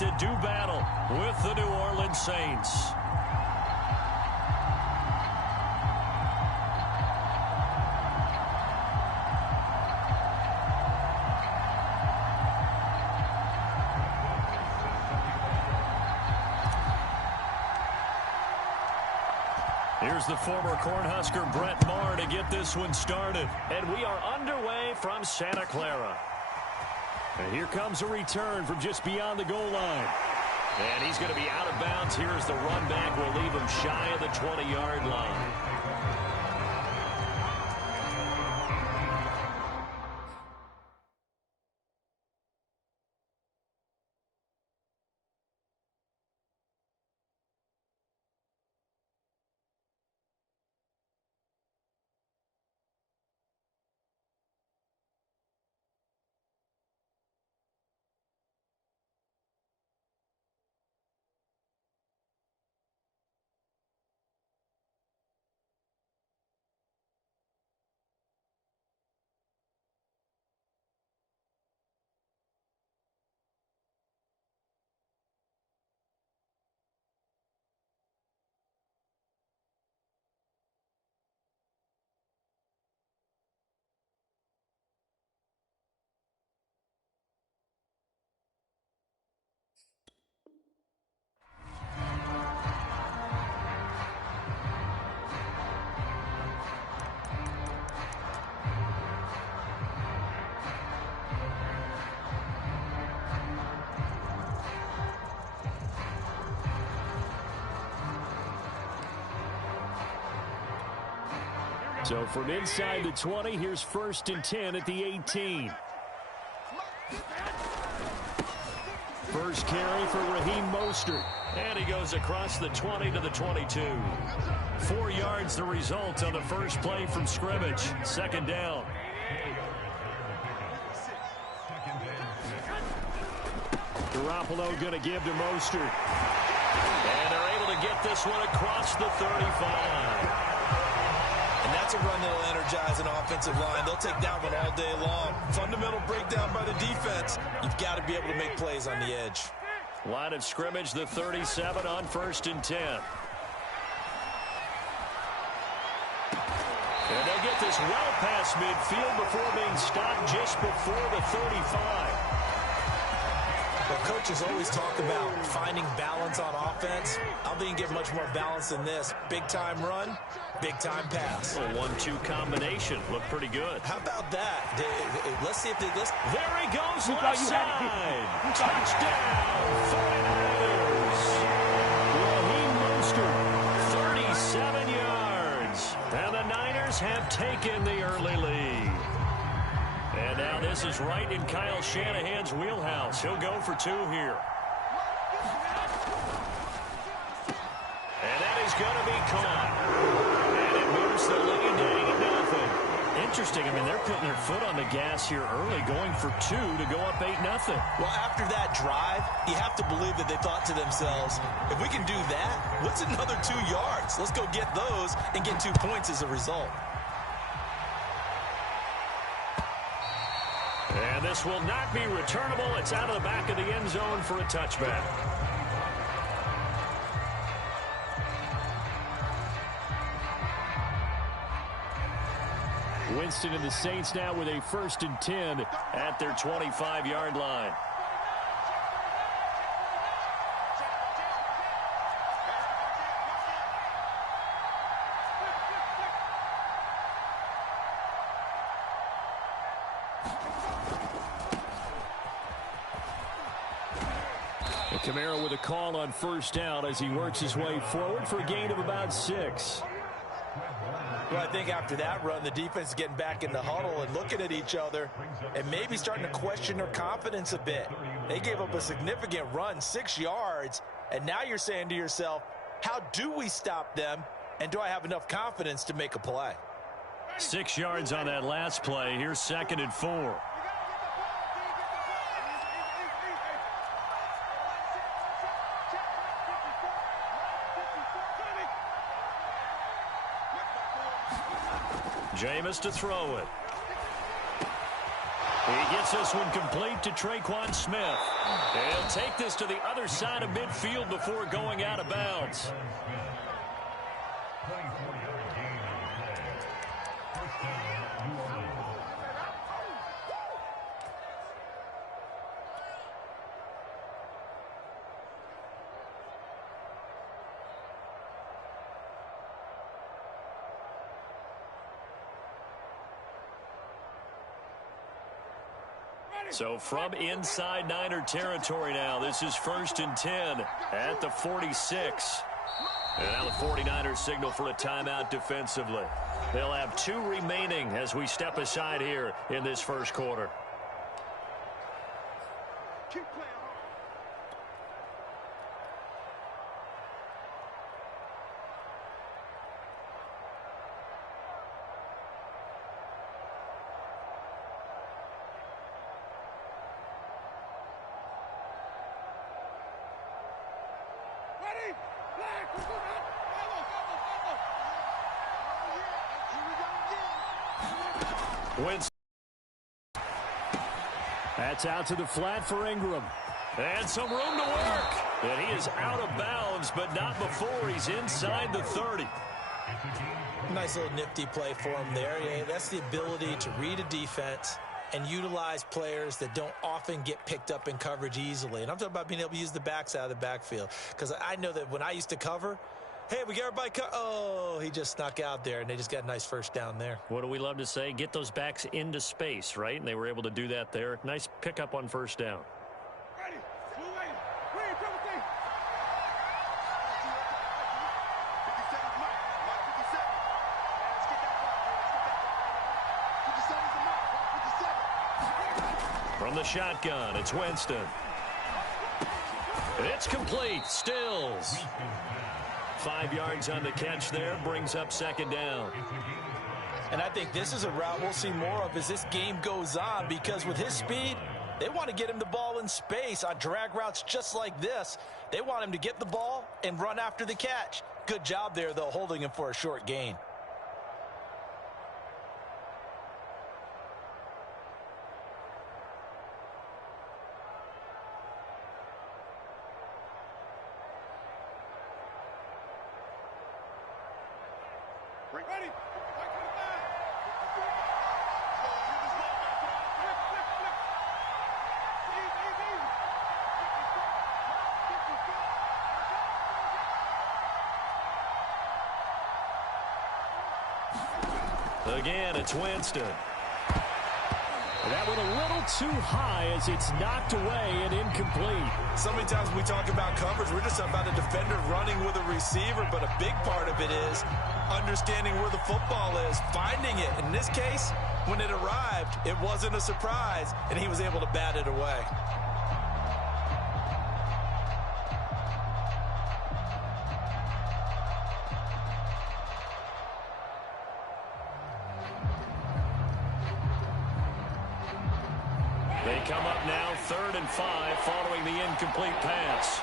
to do battle with the New Orleans Saints. Here's the former Cornhusker Brett Maher to get this one started. And we are underway from Santa Clara. And here comes a return from just beyond the goal line. And he's going to be out of bounds. Here's the run back. We'll leave him shy of the 20-yard line. So from inside the 20, here's 1st and 10 at the 18. First carry for Raheem Mostert. And he goes across the 20 to the 22. 4 yards the result on the first play from scrimmage. 2nd down. Garoppolo going to give to Mostert. And they're able to get this one across the 35. And that's a run that'll energize an offensive line. They'll take that one all day long. Fundamental breakdown by the defense. You've got to be able to make plays on the edge. Line of scrimmage, the 37 on 1st and 10. And they get this well past midfield before being stopped just before the 35. Well, coaches always talk about finding balance on offense. I don't think you get much more balance than this. Big-time run, big-time pass. A 1-2 combination. Looked pretty good. How about that? Let's see if they... There he goes, left side. Touchdown, 49ers. Raheem Mostert, 37 yards. And the Niners have taken the early lead. And now this is right in Kyle Shanahan's wheelhouse. He'll go for 2 here. And that is going to be caught. And it moves the lead to 8-0. Interesting. I mean, they're putting their foot on the gas here early, going for 2 to go up 8-0. Well, after that drive, you have to believe that they thought to themselves, if we can do that, what's another 2 yards? Let's go get those and get 2 points as a result. And this will not be returnable. It's out of the back of the end zone for a touchback. Winston and the Saints now with a 1st and 10 at their 25-yard line. Kamara with a call on 1st down as he works his way forward for a gain of about 6. Well, I think after that run, the defense is getting back in the huddle and looking at each other and maybe starting to question their confidence a bit. They gave up a significant run, 6 yards, and now you're saying to yourself, how do we stop them, and do I have enough confidence to make a play? 6 yards on that last play. Here's 2nd and 4. Jameis to throw it. He gets this one complete to Traquan Smith. He'll take this to the other side of midfield before going out of bounds. So from inside Niner territory now, this is 1st and 10 at the 46. And now the 49ers signal for a timeout defensively. They'll have 2 remaining as we step aside here in this first quarter. Keep playing. Winston. That's out to the flat for Ingram. And some room to work. And he is out of bounds, but not before he's inside the 30. Nice little nifty play for him there. Yeah, that's the ability to read a defense and utilize players that don't often get picked up in coverage easily. And I'm talking about being able to use the backs out of the backfield. Because I know that when I used to cover, hey, we got everybody oh, he just snuck out there, and they just got a nice first down there. What do we love to say? Get those backs into space, right? And they were able to do that there. Nice pickup on first down. Ready. Ready. Triple team. 57 is Mike. Mike 57. Let's get that ball. Let's get that ball. 57 is the Mike. 57. From the shotgun, it's Winston. It's complete. Stills. 5 yards on the catch there, brings up second down. And I think this is a route we'll see more of as this game goes on, because with his speed, they want to get him the ball in space on drag routes just like this. They want him to get the ball and run after the catch. Good job there, though, holding him for a short gain. Ready. Again, it's Winston. That one a little too high as it's knocked away and incomplete. So many times we talk about coverage, we're just talking about a defender running with a receiver, but a big part of it is understanding where the football is, finding it. In this case, when it arrived, it wasn't a surprise, and he was able to bat it away. They come up now 3rd and 5 following the incomplete pass.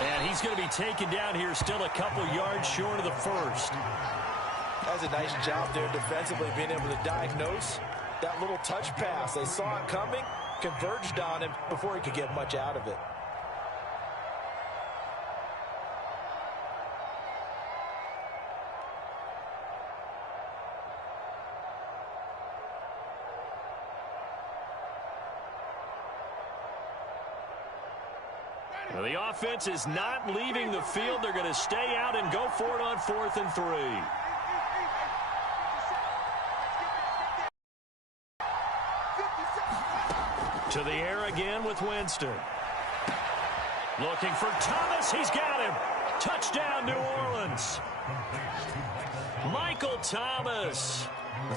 And he's going to be taken down here still a couple yards short of the first. That's a nice job there defensively, being able to diagnose that little touch pass. They saw it coming, converged on him before he could get much out of it. Well, the offense is not leaving the field. They're going to stay out and go for it on 4th and 3. To the air again with Winston. Looking for Thomas. He's got him. Touchdown, New Orleans. Michael Thomas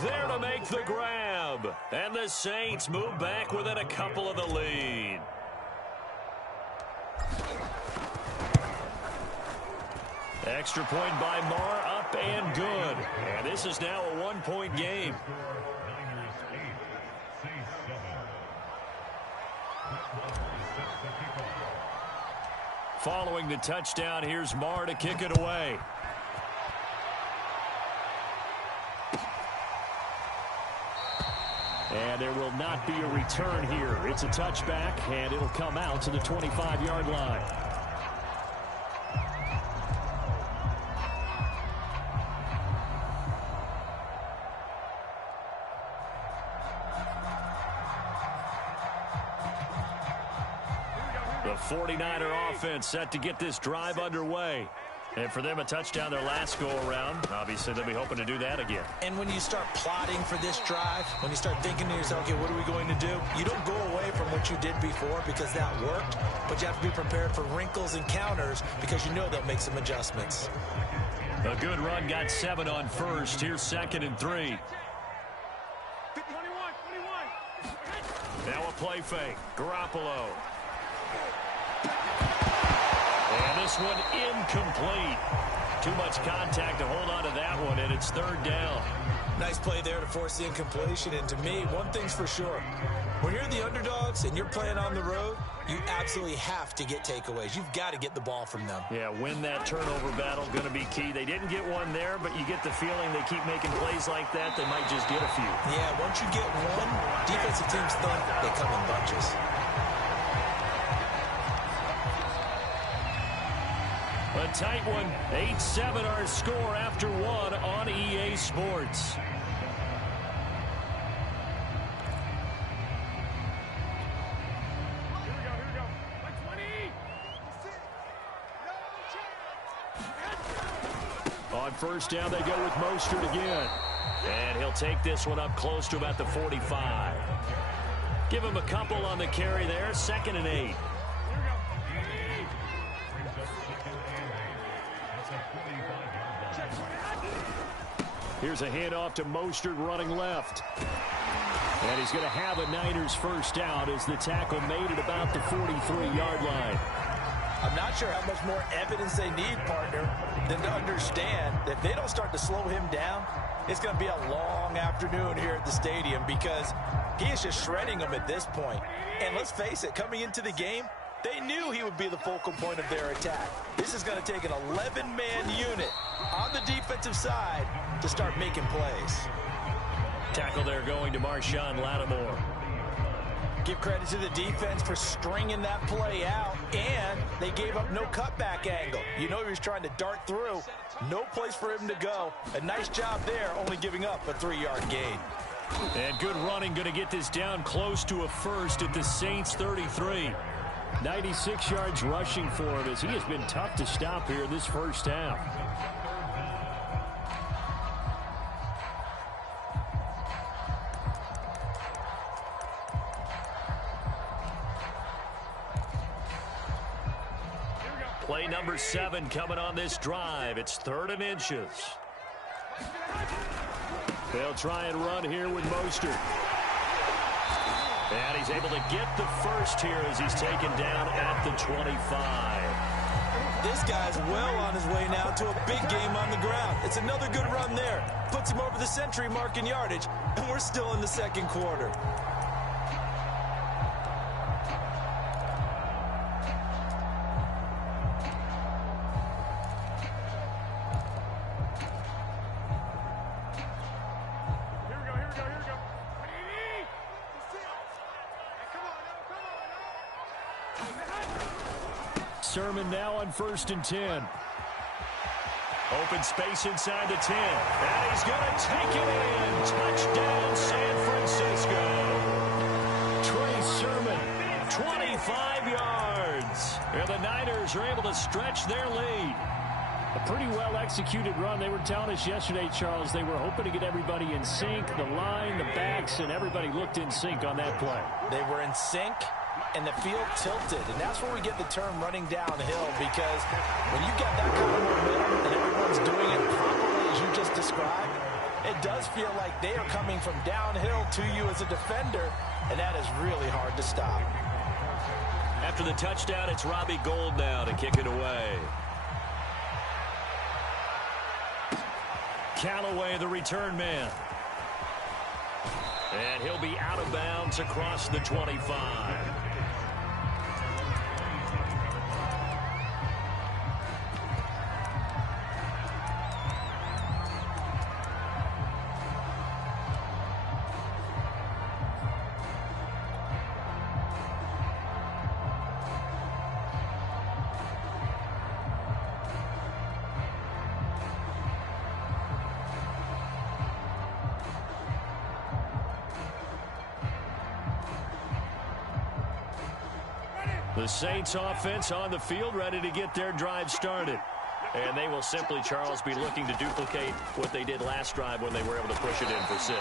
there to make the grab. And the Saints move back within a couple of the lead. Extra point by Marr, up and good. And this is now a 1-point game. Following the touchdown, here's Marr to kick it away. And there will not be a return here. It's a touchback, and it'll come out to the 25-yard line. The 49er offense set to get this drive underway. And for them, a touchdown their last go-around. Obviously, they'll be hoping to do that again. And when you start plotting for this drive, when you start thinking to yourself, okay, what are we going to do? You don't go away from what you did before because that worked, but you have to be prepared for wrinkles and counters because you know they'll make some adjustments. A good run got 7 on first. Here's 2nd and 3. Now a play fake. Garoppolo. And this one incomplete. Too much contact to hold on to that one, and it's 3rd down. Nice play there to force the incompletion. And to me, one thing's for sure. When you're the underdogs and you're playing on the road, you absolutely have to get takeaways. You've got to get the ball from them. Yeah, win that turnover battle, going to be key. They didn't get one there, but you get the feeling they keep making plays like that, they might just get a few. Yeah, once you get one, defensive teams think they come in bunches. A tight one, 8-7 our score after 1 on EA Sports. On 1st down, they go with Mostert again. And he'll take this one up close to about the 45. Give him a couple on the carry there, 2nd and 8. Here's a handoff to Mostert running left. And he's going to have a Niners first down as the tackle made at about the 43-yard line. I'm not sure how much more evidence they need, partner, than to understand that if they don't start to slow him down, it's going to be a long afternoon here at the stadium because he is just shredding them at this point. And let's face it, coming into the game, they knew he would be the focal point of their attack. This is going to take an 11-man unit on the defensive side to start making plays. Tackle there going to Marshawn Lattimore. Give credit to the defense for stringing that play out, and they gave up no cutback angle. You know he was trying to dart through. No place for him to go. A nice job there, only giving up a 3-yard gain. And good running, going to get this down close to a first at the Saints 33. 96 yards rushing for him as he has been tough to stop here this first half. Play number 7 coming on this drive. It's 3rd and inches. They'll try and run here with Mostert. And he's able to get the first here as he's taken down at the 25. This guy's well on his way now to a big game on the ground. It's another good run there. Puts him over the century mark in yardage, and we're still in the 2nd quarter. Sermon now on 1st and 10. Open space inside the 10. And he's going to take it in. Touchdown, San Francisco. Trey Sermon, 25 yards. And the Niners are able to stretch their lead. A pretty well-executed run. They were telling us yesterday, Charles, they were hoping to get everybody in sync. The line, the backs, and everybody looked in sync on that play. They were in sync, and the field tilted. And that's where we get the term running downhill, because when you got that kind of momentum and everyone's doing it properly as you just described, it does feel like they are coming from downhill to you as a defender, and that is really hard to stop. After the touchdown, it's Robbie Gould now to kick it away. Callaway, the return man. And he'll be out of bounds across the 25. The Saints offense on the field, ready to get their drive started. And they will simply, Charles, be looking to duplicate what they did last drive when they were able to push it in for 6.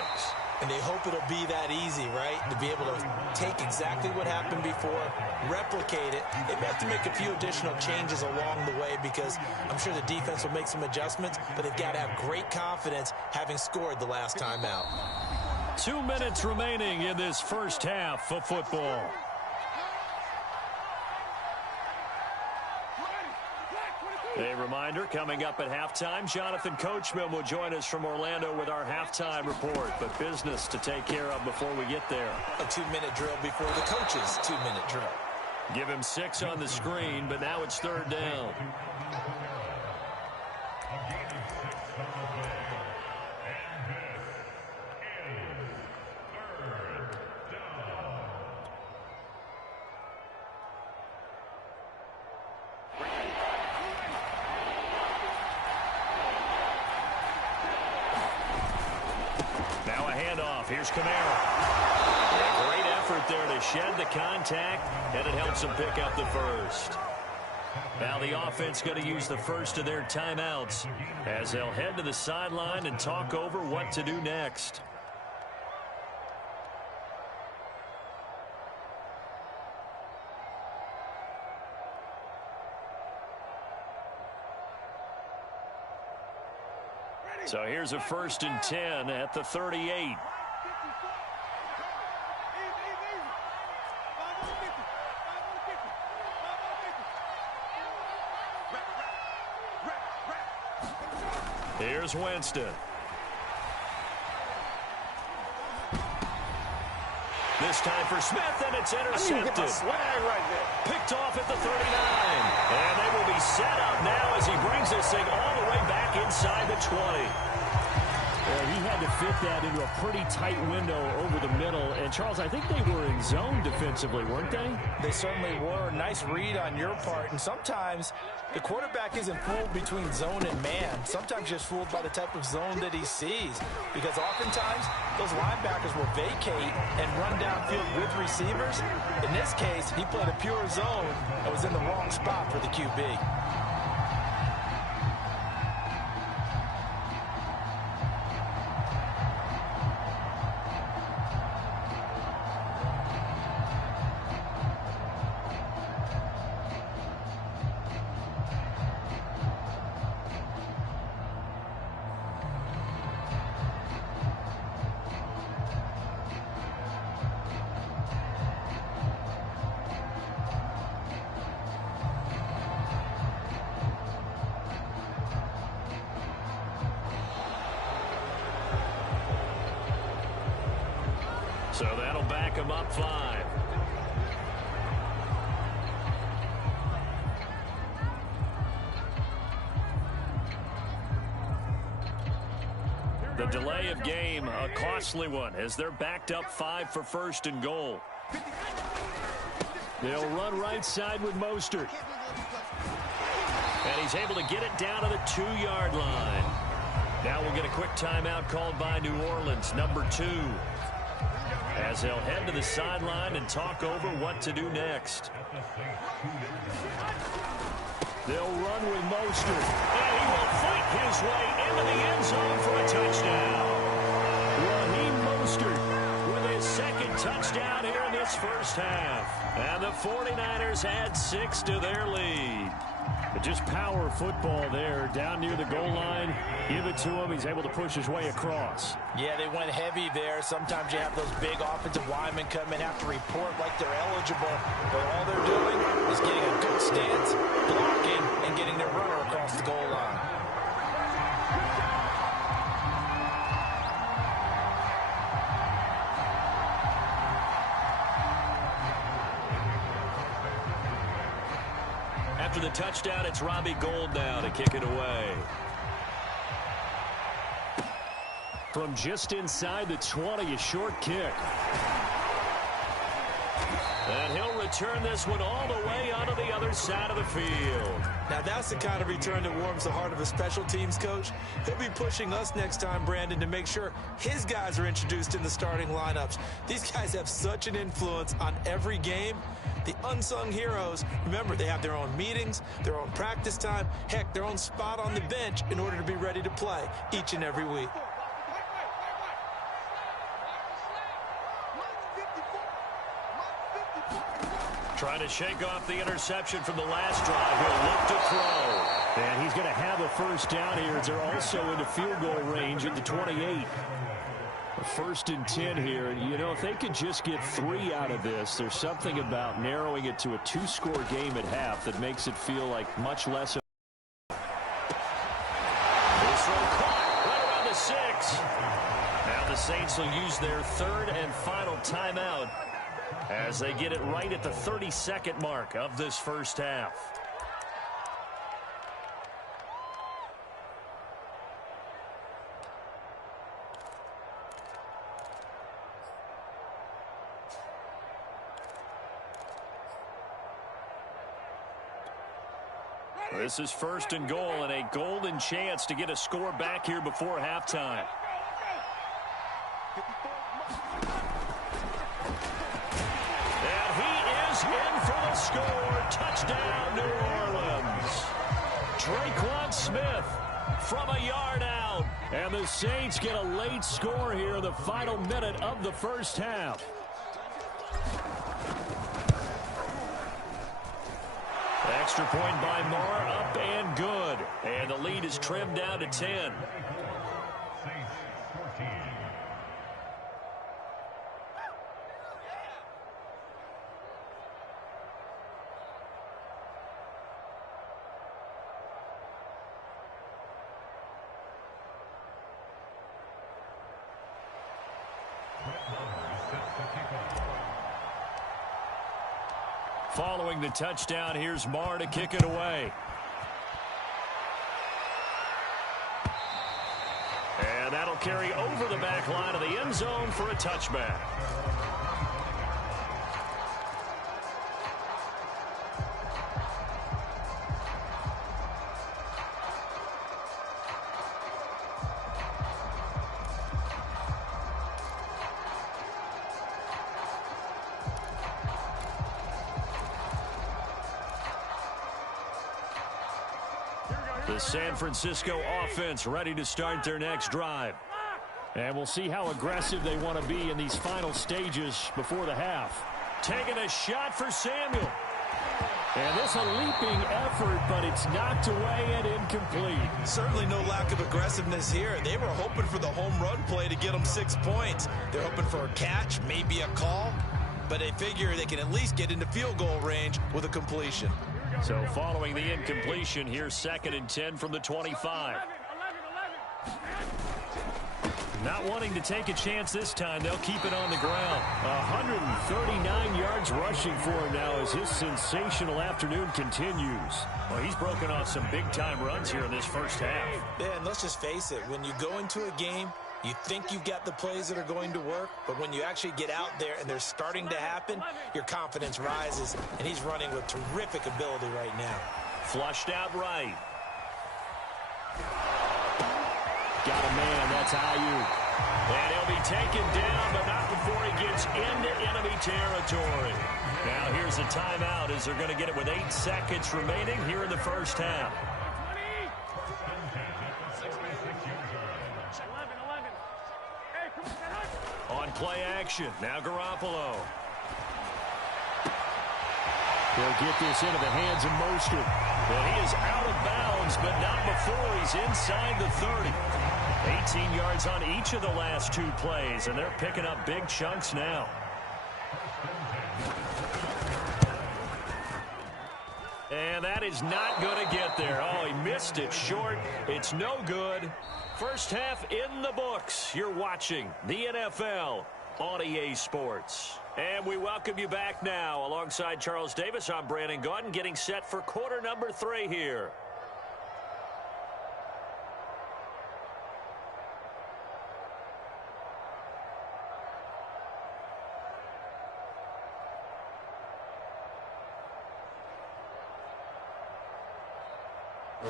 And they hope it'll be that easy, right? To be able to take exactly what happened before, replicate it. They may have to make a few additional changes along the way because I'm sure the defense will make some adjustments, but they've got to have great confidence having scored the last time out. 2 minutes remaining in this first half of football. A reminder, coming up at halftime, Jonathan Coachman will join us from Orlando with our halftime report. But business to take care of before we get there. A 2-minute drill before the coach's 2-minute drill. Give him 6 on the screen, but now it's 3rd down. Here's Kamara. A great effort there to shed the contact, and it helps him pick up the first. Now the offense going to use the first of their timeouts as they'll head to the sideline and talk over what to do next. So here's a 1st and 10 at the 38. Here's Winston. This time for Smith, and it's intercepted. Picked off at the 39. And they will be set up now as he brings this thing all the way back inside the 20. He had to fit that into a pretty tight window over the middle. And, Charles, I think they were in zone defensively, weren't they? They certainly were. Nice read on your part. And sometimes the quarterback isn't fooled between zone and man. Sometimes just fooled by the type of zone that he sees. Because oftentimes, those linebackers will vacate and run downfield with receivers. In this case, he played a pure zone and was in the wrong spot for the QB. So that'll back him up 5. The delay of game, a costly one, as they're backed up 5 for 1st and goal. They'll run right side with Mostert. And he's able to get it down to the 2-yard line. Now we'll get a quick timeout called by New Orleans, number 2. As they'll head to the sideline and talk over what to do next. They'll run with Mostert. And he will fight his way into the end zone for a touchdown. Raheem Mostert with his 2nd touchdown here in this first half. And the 49ers add 6 to their lead. But just power football there down near the goal line. Give it to him. He's able to push his way across. Yeah, they went heavy there. Sometimes you have those big offensive linemen come and have to report like they're eligible. But all they're doing is getting a good stance, blocking, and getting their runner across the goal line. After the touchdown, it's Robbie Gould now to kick it away. From just inside the 20, a short kick. And he'll return this one all the way onto the other side of the field. Now that's the kind of return that warms the heart of a special teams coach. He'll be pushing us next time, Brandon, to make sure his guys are introduced in the starting lineups. These guys have such an influence on every game. The unsung heroes, remember, they have their own meetings, their own practice time, heck, their own spot on the bench in order to be ready to play each and every week. Trying to shake off the interception from the last drive. He'll look to throw. And he's going to have a first down here as they're also into field goal range at the 28. A 1st and 10 here. And, you know, if they could just get 3 out of this, there's something about narrowing it to a 2-score game at half that makes it feel like much less. This one caught right around the 6. Now the Saints will use their 3rd and final timeout as they get it right at the 32nd mark of this first half. This is 1st and goal and a golden chance to get a score back here before halftime. In for the score. Touchdown, New Orleans. Traquan Smith from a yard out. And the Saints get a late score here in the final minute of the first half. Extra point by Moore, up and good. And the lead is trimmed down to 10. Following the touchdown, here's Marr to kick it away. And that'll carry over the back line of the end zone for a touchback. The San Francisco offense ready to start their next drive. And we'll see how aggressive they want to be in these final stages before the half. Taking a shot for Samuel. And this a leaping effort, but it's knocked away and incomplete. Certainly no lack of aggressiveness here. They were hoping for the home run play to get them 6 points. They're hoping for a catch, maybe a call, but they figure they can at least get into field goal range with a completion. So following the incompletion, here's 2nd and 10 from the 25. Not wanting to take a chance this time, they'll keep it on the ground. 139 yards rushing for him now as his sensational afternoon continues. Well, he's broken off some big-time runs here in this first half. Yeah, and let's just face it, when you go into a game, you think you've got the plays that are going to work, but when you actually get out there and they're starting to happen, your confidence rises, and he's running with terrific ability right now. Flushed out right. Got a man, that's Ayuk. And he'll be taken down, but not before he gets into enemy territory. Now here's a timeout as they're going to get it with 8 seconds remaining here in the first half. On play action, now Garoppolo. He'll get this into the hands of Mostert. Well, he is out of bounds, but not before he's inside the 30. 18 yards on each of the last 2 plays, and they're picking up big chunks now. And that is not going to get there. Oh, he missed it short. It's no good. First half in the books. You're watching the NFL on EA Sports. And we welcome you back now. Alongside Charles Davis, I'm Brandon Gaudin, getting set for quarter number 3 here. The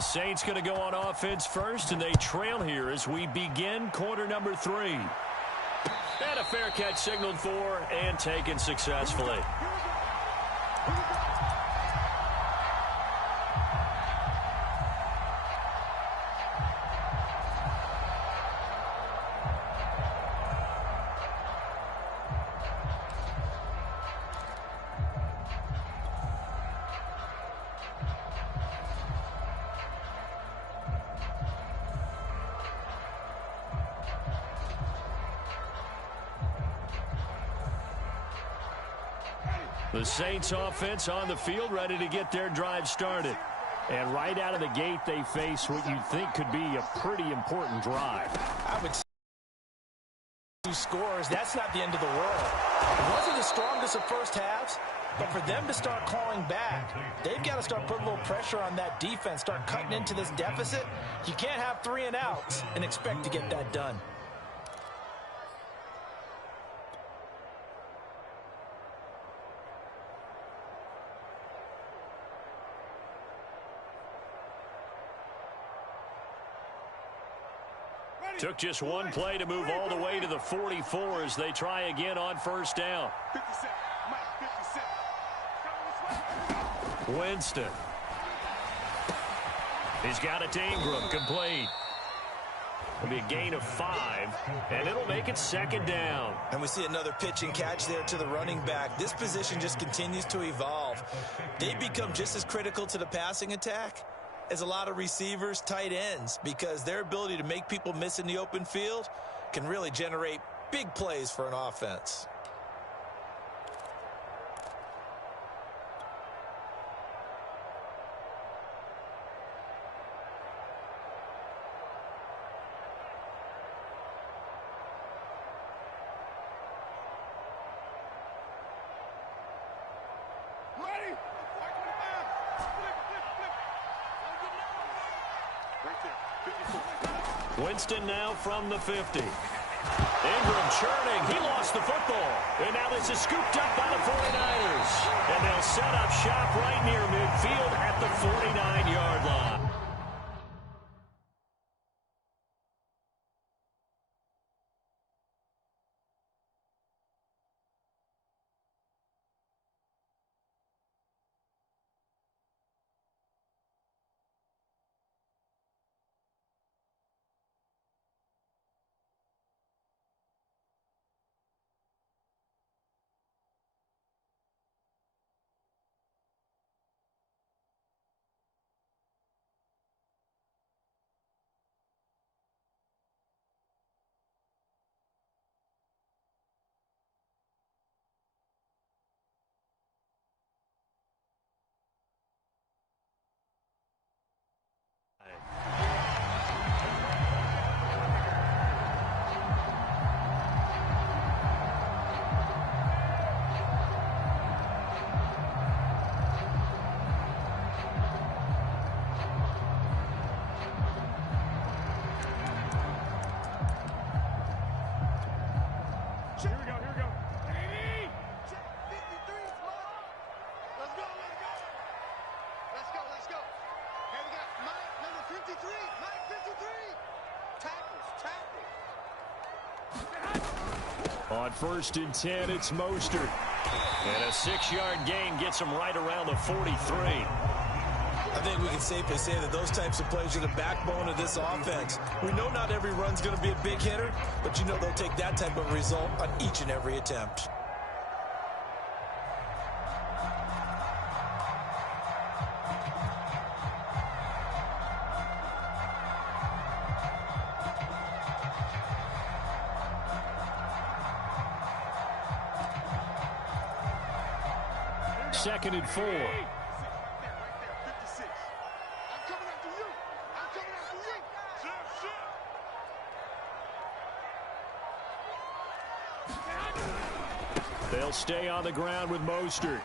Saints going to go on offense first, and they trail here as we begin quarter number 3. And a fair catch signaled for and taken successfully. The Saints offense on the field, ready to get their drive started. And right out of the gate, they face what you think could be a pretty important drive. I would say 2 scores. That's not the end of the world. It wasn't the strongest of first halves, but for them to start clawing back, they've got to start putting a little pressure on that defense, start cutting into this deficit. You can't have 3 and outs and expect to get that done. Took just one play to move all the way to the 44 as they try again on first down. 57. Mike, 57. Winston. He's got it to Ingram, complete. It'll be a gain of 5, and it'll make it second down. And we see another pitch and catch there to the running back. This position just continues to evolve. They become just as critical to the passing attack as a lot of receivers, tight ends, because their ability to make people miss in the open field can really generate big plays for an offense. Ready? Mike, 55. Winston now from the 50. Ingram churning. He lost the football. And now this is scooped up by the 49ers. And they'll set up shop right near midfield at the 49-yard line. Here we go. Ready? Check 53, Mike. Let's go. And we got Mike, number 53. Mike, 53. Tackles. On 1st and 10, it's Mostert. And a 6-yard gain gets him right around the 43. I think we can safely say that those types of plays are the backbone of this offense. We know not every run's going to be a big hitter, but you know they'll take that type of result on each and every attempt. Second and 4. They'll stay on the ground with Mostert.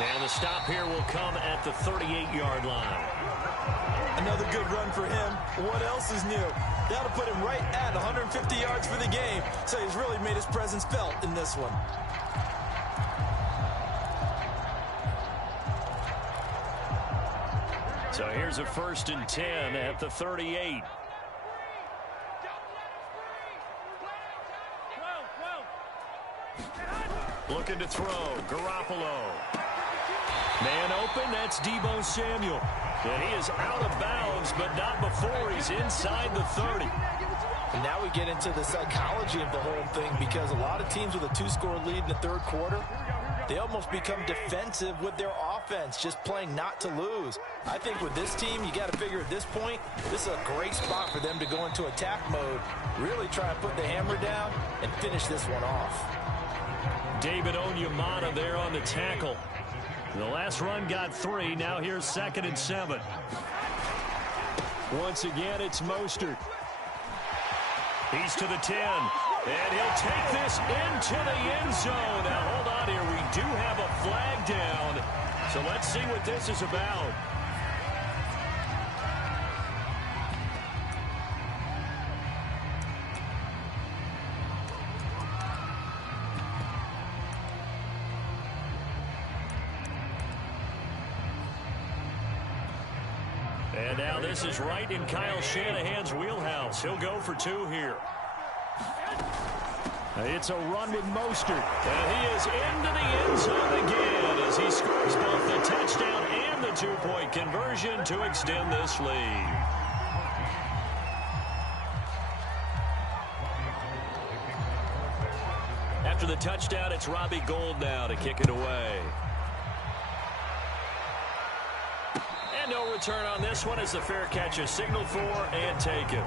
And the stop here will come at the 38-yard line. Another good run for him. What else is new? That'll put him right at 150 yards for the game. So he's really made his presence felt in this one. So here's a 1st and 10 at the 38. Looking to throw. Garoppolo. Man open. That's Deebo Samuel. And he is out of bounds, but not before he's inside the 30. And now we get into the psychology of the whole thing, because a lot of teams with a 2-score lead in the third quarter, they almost become defensive with their offense, just playing not to lose. I think with this team, you got to figure at this point, this is a great spot for them to go into attack mode, really try to put the hammer down and finish this one off. David Onyemata there on the tackle. The last run got 3. Now here's 2nd and 7. Once again, it's Mostert. He's to the 10. And he'll take this into the end zone. Now, hold on here. We do have a flag down. So let's see what this is about. And now this is right in Kyle Shanahan's wheelhouse. He'll go for 2 here. It's a run with Mostert. And he is into the end zone again as he scores both the touchdown and the 2-point conversion to extend this lead. After the touchdown, it's Robbie Gould now to kick it away. And no return on this one as the fair catch is signaled for and taken.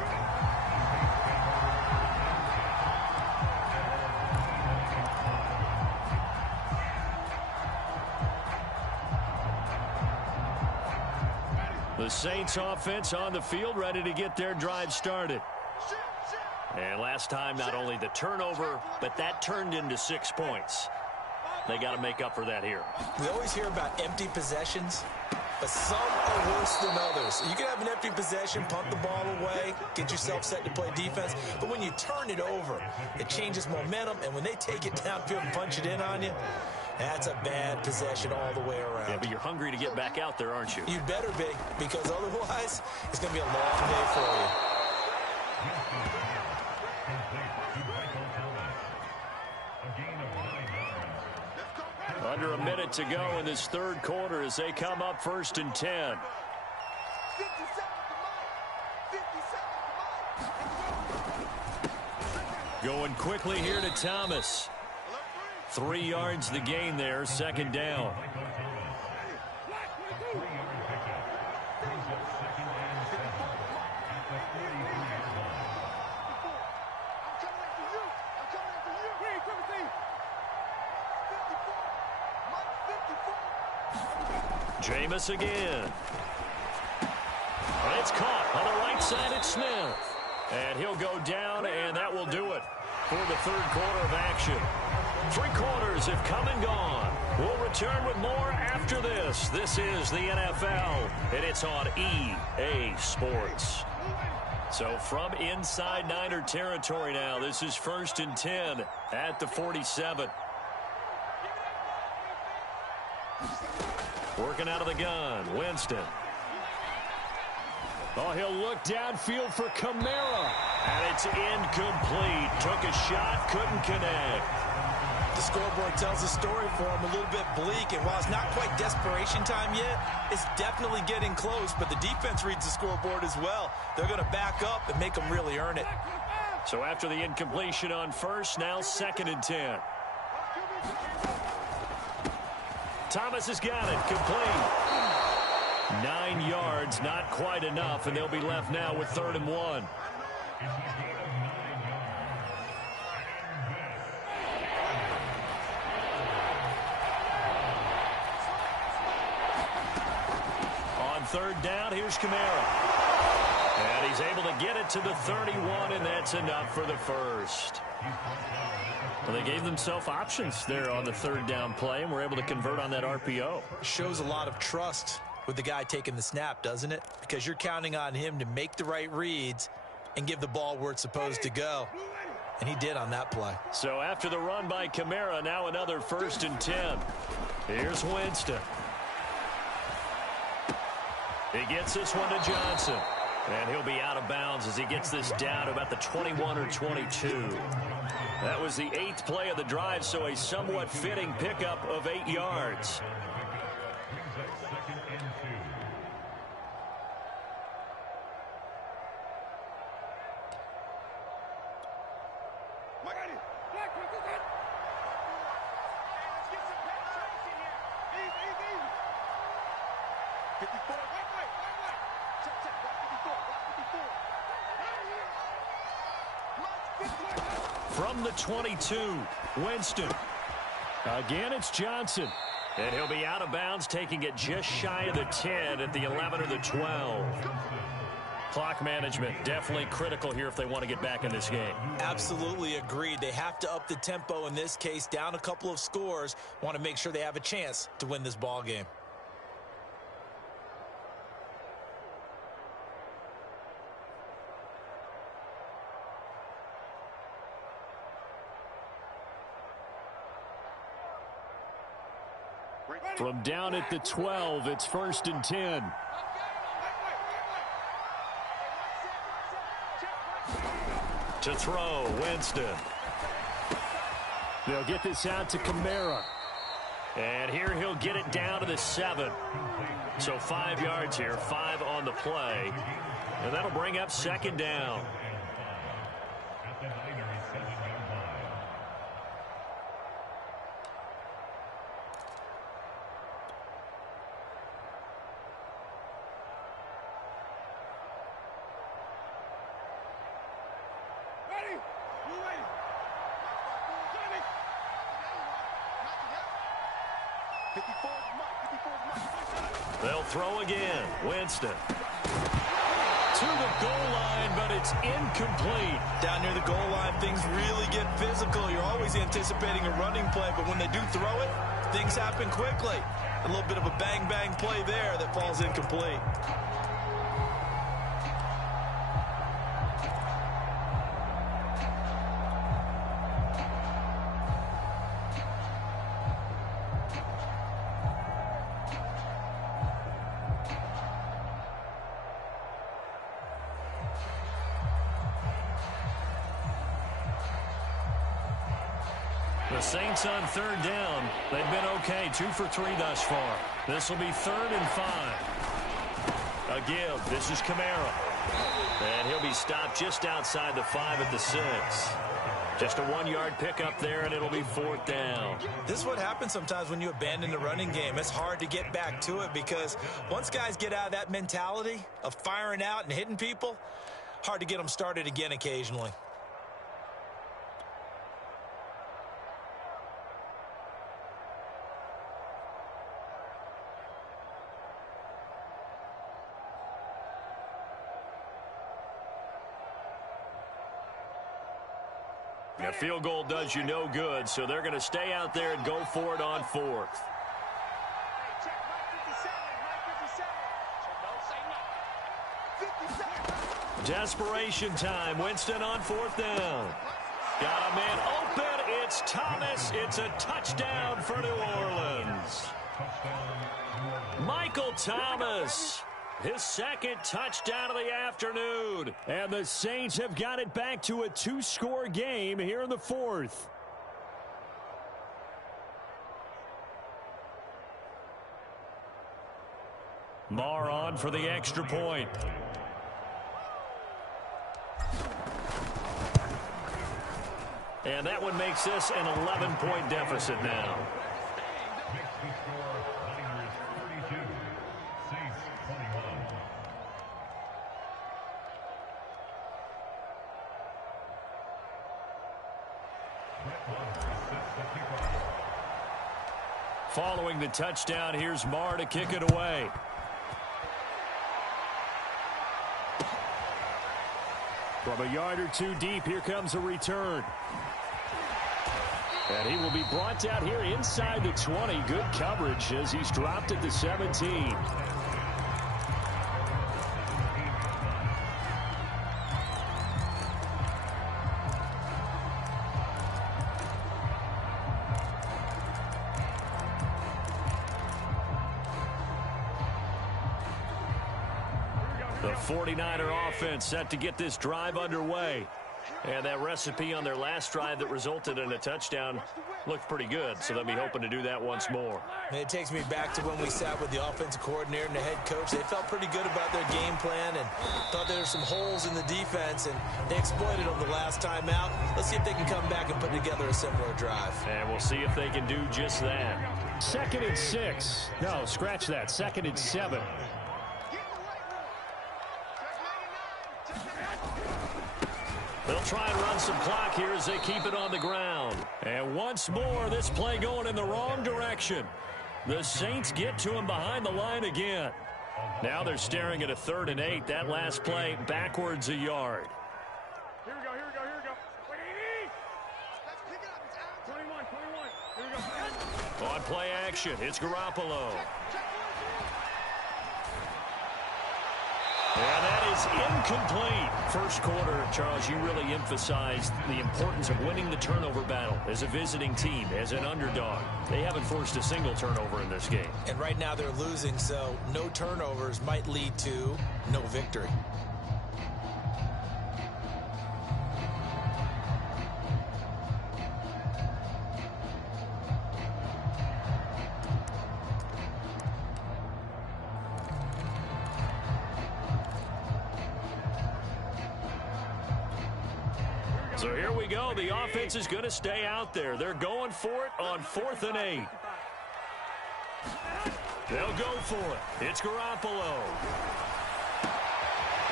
The Saints offense on the field, ready to get their drive started. And last time, not only the turnover, but that turned into 6 points. They got to make up for that here. We always hear about empty possessions, but some are worse than others. You can have an empty possession, punt the ball away, get yourself set to play defense, but when you turn it over, it changes momentum, and when they take it downfield and punch it in on you, that's a bad possession all the way around. Yeah, but you're hungry to get back out there, aren't you? You better be, because otherwise, it's going to be a long day for you. Under a minute to go in this third quarter as they come up 1st and 10. Going quickly here to Thomas. 3 yards the gain there, 2nd down. Jameis again. And it's caught on the right side at Smith. And he'll go down, and that will do it for the third quarter of action. 3 quarters have come and gone. We'll return with more after this. This is the NFL, and it's on EA Sports. So from inside Niner territory now, this is 1st and 10 at the 47. Working out of the gun, Winston. Oh, he'll look downfield for Kamara. And it's incomplete. Took a shot, couldn't connect. The scoreboard tells a story for him, a little bit bleak, and while it's not quite desperation time yet, it's definitely getting close, but the defense reads the scoreboard as well. They're going to back up and make them really earn it. So after the incompletion on first, now 2nd and 10. Thomas has got it, complete. 9 yards, not quite enough, and they'll be left now with 3rd and 1. On 3rd down, here's Kamara. And he's able to get it to the 31, and that's enough for the first. Well, they gave themselves options there on the third down play and were able to convert on that RPO. Shows a lot of trust with the guy taking the snap, doesn't it? Because you're counting on him to make the right reads and give the ball where it's supposed to go. And he did on that play. So after the run by Kamara, now another 1st and 10. Here's Winston. He gets this one to Johnson. And he'll be out of bounds as he gets this down to about the 21 or 22. That was the 8th play of the drive, so a somewhat fitting pickup of 8 yards. From the 22, Winston. Again, it's Johnson. And he'll be out of bounds, taking it just shy of the 10 at the 11 or the 12. Clock management definitely critical here if they want to get back in this game. Absolutely agreed. They have to up the tempo in this case, down a couple of scores. Want to make sure they have a chance to win this ball game. From down at the 12, it's 1st and 10. To throw, Winston. They'll get this out to Kamara. And here he'll get it down to the 7. So 5 yards here, 5 on the play. And that'll bring up 2nd down. They'll throw again. Winston. To the goal line, but it's incomplete. Down near the goal line, things really get physical. You're always anticipating a running play, but when they do throw it, things happen quickly. A little bit of a bang-bang play there that falls incomplete. The Saints on 3rd down. They've been okay, 2 for 3 thus far. This will be 3rd and 5. A give. This is Kamara. And he'll be stopped just outside the 5 at the 6. Just a 1-yard pickup there, and it'll be 4th down. This is what happens sometimes when you abandon the running game. It's hard to get back to it because once guys get out of that mentality of firing out and hitting people, hard to get them started again occasionally. A field goal does you no good, so they're going to stay out there and go for it on 4th. Desperation time. Winston on 4th down. Got a man open. It's Thomas. It's a touchdown for New Orleans. Michael Thomas. His 2nd touchdown of the afternoon. And the Saints have got it back to a 2-score game here in the 4th. Marr on for the extra point. And that one makes this an 11-point deficit now. Following the touchdown, here's Marr to kick it away. From a yard or two deep, here comes a return. And he will be brought down here inside the 20. Good coverage as he's dropped at the 17. The 49er offense set to get this drive underway. And that recipe on their last drive that resulted in a touchdown looked pretty good, so they'll be hoping to do that once more. And it takes me back to when we sat with the offensive coordinator and the head coach. They felt pretty good about their game plan and thought there were some holes in the defense, and they exploited them the last time out. Let's see if they can come back and put together a similar drive. And we'll see if they can do just that. 2nd and 6. No, scratch that. 2nd and 7. They'll try and run some clock here as they keep it on the ground. And once more, this play going in the wrong direction. The Saints get to him behind the line again. Now they're staring at a 3rd and 8. That last play backwards a yard. Here we go, here we go, here we go. Wait. Let's pick it up. It's out. 21. Here we go. On play action, it's Garoppolo. And that is incomplete. First quarter, Charles, you really emphasized the importance of winning the turnover battle as a visiting team, as an underdog. They haven't forced a single turnover in this game. And right now they're losing, so no turnovers might lead to no victory. So here we go. The offense is going to stay out there. They're going for it on 4th and 8. They'll go for it. It's Garoppolo.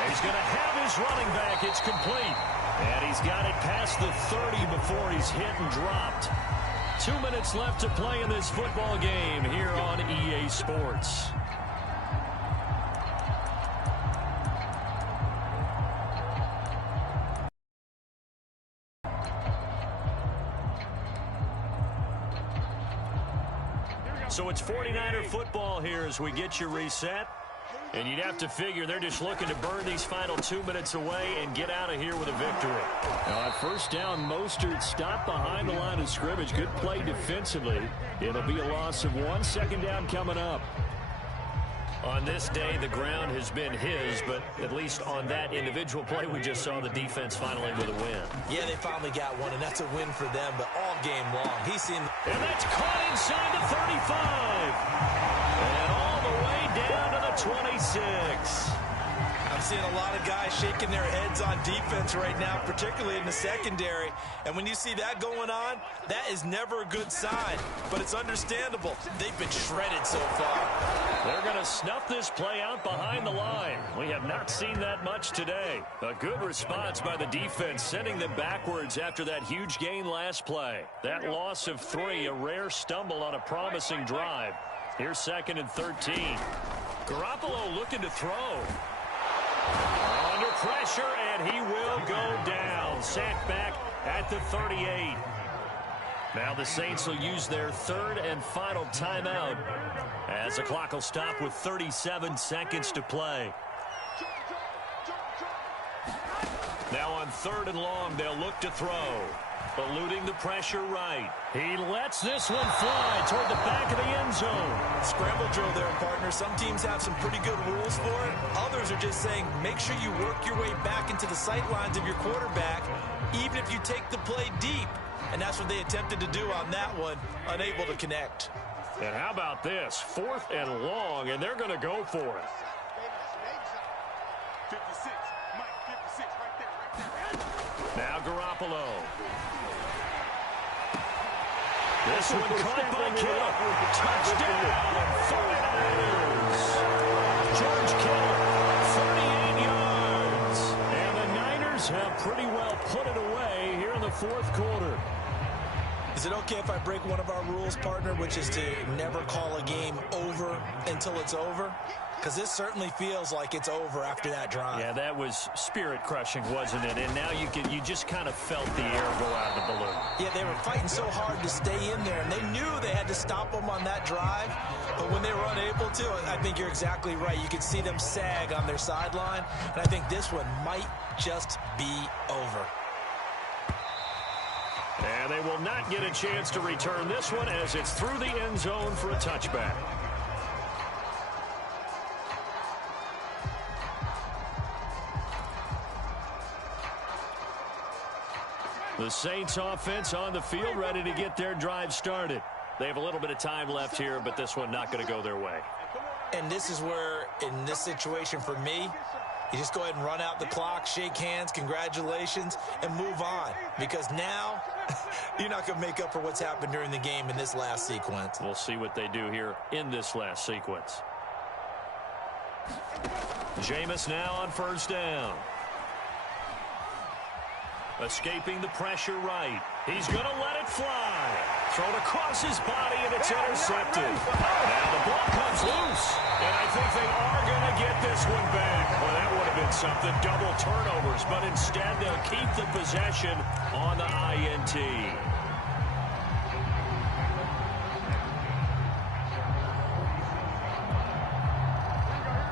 And he's going to have his running back. It's complete. And he's got it past the 30 before he's hit and dropped. 2 minutes left to play in this football game here on EA Sports. So it's 49er football here as we get you reset. And you'd have to figure they're just looking to burn these final 2 minutes away and get out of here with a victory. Now on first down, Mostert stopped behind the line of scrimmage. Good play defensively. It'll be a loss of 1. 2nd down coming up. On this day, the ground has been his, but at least on that individual play, we just saw the defense finally with a win. Yeah, they finally got one, and that's a win for them, but all game long. He's seen... And that's caught inside the 35. And all the way down to the 26. I'm seeing a lot of guys shaking their heads on defense right now, particularly in the secondary. And when you see that going on, that is never a good sign. But it's understandable. They've been shredded so far. They're going to snuff this play out behind the line. We have not seen that much today. A good response by the defense, sending them backwards after that huge gain last play. That loss of 3, a rare stumble on a promising drive. Here's 2nd and 13. Garoppolo looking to throw. Under pressure, and he will go down. Sacked back at the 38. Now the Saints will use their 3rd and final timeout as the clock will stop with 37 seconds to play. Now on 3rd and long, they'll look to throw. Eluding the pressure right. He lets this one fly toward the back of the end zone. Scramble drill there, partner. Some teams have some pretty good rules for it. Others are just saying, make sure you work your way back into the sight lines of your quarterback, even if you take the play deep. And that's what they attempted to do on that one, unable to connect. And how about this? 4th and long, and they're going to go for it. 56, Mike, 56, right there. Now Garoppolo. This one caught by Kittle. Touchdown, 49ers. George Kittle, 38 yards. And the Niners have pretty well put it away here in the 4th quarter. Is it okay if I break one of our rules, partner, which is to never call a game over until it's over? because this certainly feels like it's over after that drive. Yeah, that was spirit-crushing, wasn't it? And now you just kind of felt the air go out of the balloon. Yeah, they were fighting so hard to stay in there, and they knew they had to stop them on that drive. But when they were unable to, I think you're exactly right. You could see them sag on their sideline, and I think this one might just be over. And they will not get a chance to return this one as it's through the end zone for a touchback. The Saints offense on the field ready to get their drive started. They have a little bit of time left here, but this one not going to go their way. And this is where, in this situation for me, you just go ahead and run out the clock, shake hands, congratulations, and move on. Because now, you're not going to make up for what's happened during the game in this last sequence. We'll see what they do here in this last sequence. Jameis now on first down. Escaping the pressure right. He's going to let it fly. Thrown across his body, and it's intercepted. Now the ball comes loose, and I think they are going to get this one back. Well, that would have been something, double turnovers, but instead they'll keep the possession on the INT.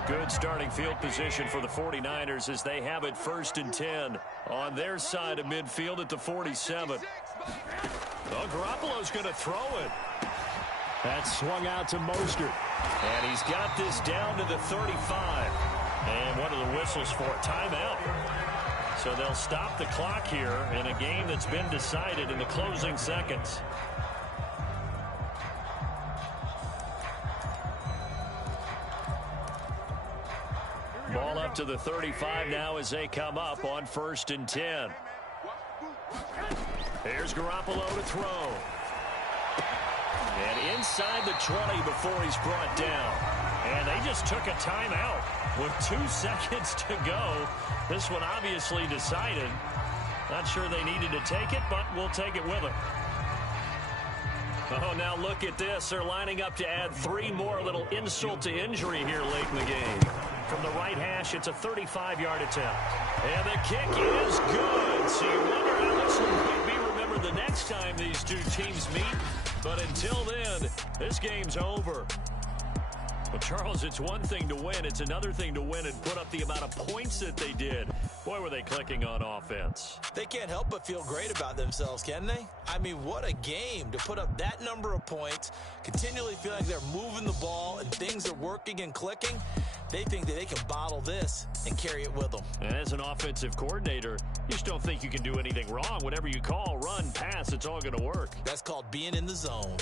Good starting field position for the 49ers as they have it 1st and 10 on their side of midfield at the 47. Well, Garoppolo's going to throw it. That's swung out to Mostert. And he's got this down to the 35. And one of the whistles for a timeout. So they'll stop the clock here in a game that's been decided in the closing seconds. Ball up to the 35 now as they come up on 1st and 10. Here's Garoppolo to throw. And inside the 20 before he's brought down. And they just took a timeout with 2 seconds to go. This one obviously decided. Not sure they needed to take it, but we'll take it with them. Oh, now look at this. They're lining up to add 3 more. Little insult to injury here late in the game. From the right hash, it's a 35-yard attempt. And the kick is good. So you wonder how this one might be remembered the next time these two teams meet. But until then, this game's over. Well, Charles, it's one thing to win. It's another thing to win and put up the amount of points that they did. Boy, were they clicking on offense. They can't help but feel great about themselves, can they? I mean, what a game to put up that number of points, continually feel like they're moving the ball and things are working and clicking. They think that they can bottle this and carry it with them. And as an offensive coordinator, you just don't think you can do anything wrong. Whatever you call, run, pass, it's all going to work. That's called being in the zone.